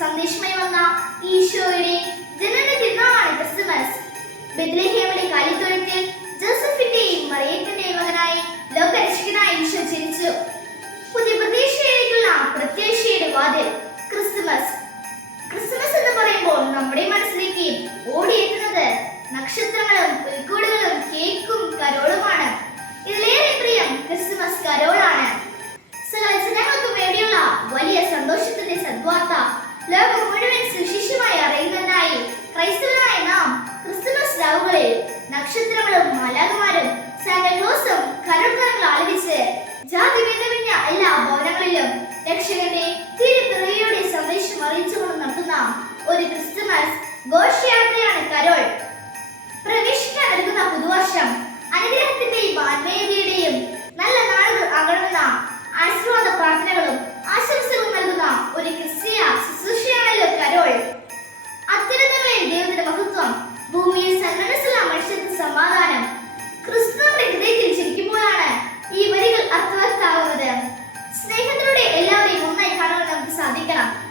സന്ദേശമായി വന്ന ഈശോയുടെ ജനന തിരുനാളാണ് ക്രിസ്തുമസ് ബെത്ലഹേമിലെ കാലിത്തൊഴുത്തിൽ ജോസഫിന്റെയും മറിയത്തിന്റെയും മകനായി ലോകരക്ഷകനായി ഈശോ ജനിച്ചു. പുതിയ പ്രതീക്ഷയിലേക്കുള്ള പ്രത്യാശയുടെ വാതിൽ ക്രിസ്തുമസ് ക്രിസ്തുമസ് എന്ന് പറയുമ്പോൾ നമ്മുടെ മനസ്സിലേക്ക് ഓടിയെത്തുന്നത് നക്ഷത്രങ്ങളും പുൽക്കൂടുകളും കേക്കും കരോളുമാണ്. ഇതിലേറെ പ്രിയം ക്രിസ്തുമസ് കരോളാണ്. സകല ജനങ്ങൾക്കും വേണ്ടിയുള്ള വലിയ സന്തോഷത്തിന്റെ സദ്വാർത്ത ലോകം മുഴുവൻ സുശിഷ്യമായി അറിയുന്നതിനായി ക്രൈസ്തവരായ നാം ക്രിസ്തുമസ് രാവുകളിൽ നക്ഷത്രങ്ങളും മാലാകുമാരും സാന്റക്ലോസും കരോൾക്കാരങ്ങൾ ആലപിച്ച് ജാതി ഭേദമന്യ എല്ലാ ഭവനങ്ങളിലും രക്ഷകന്റെ തിരുപ്പിറവിയുടെ സന്ദേശം അറിയിച്ചുകൊണ്ട് നടത്തുന്ന ഒരു ക്രിസ്തുമസ് ഘോഷയാത്രയാണ് കരോൾ. പ്രവേശിക്കാൻ നൽകുന്ന പുതുവർഷം vida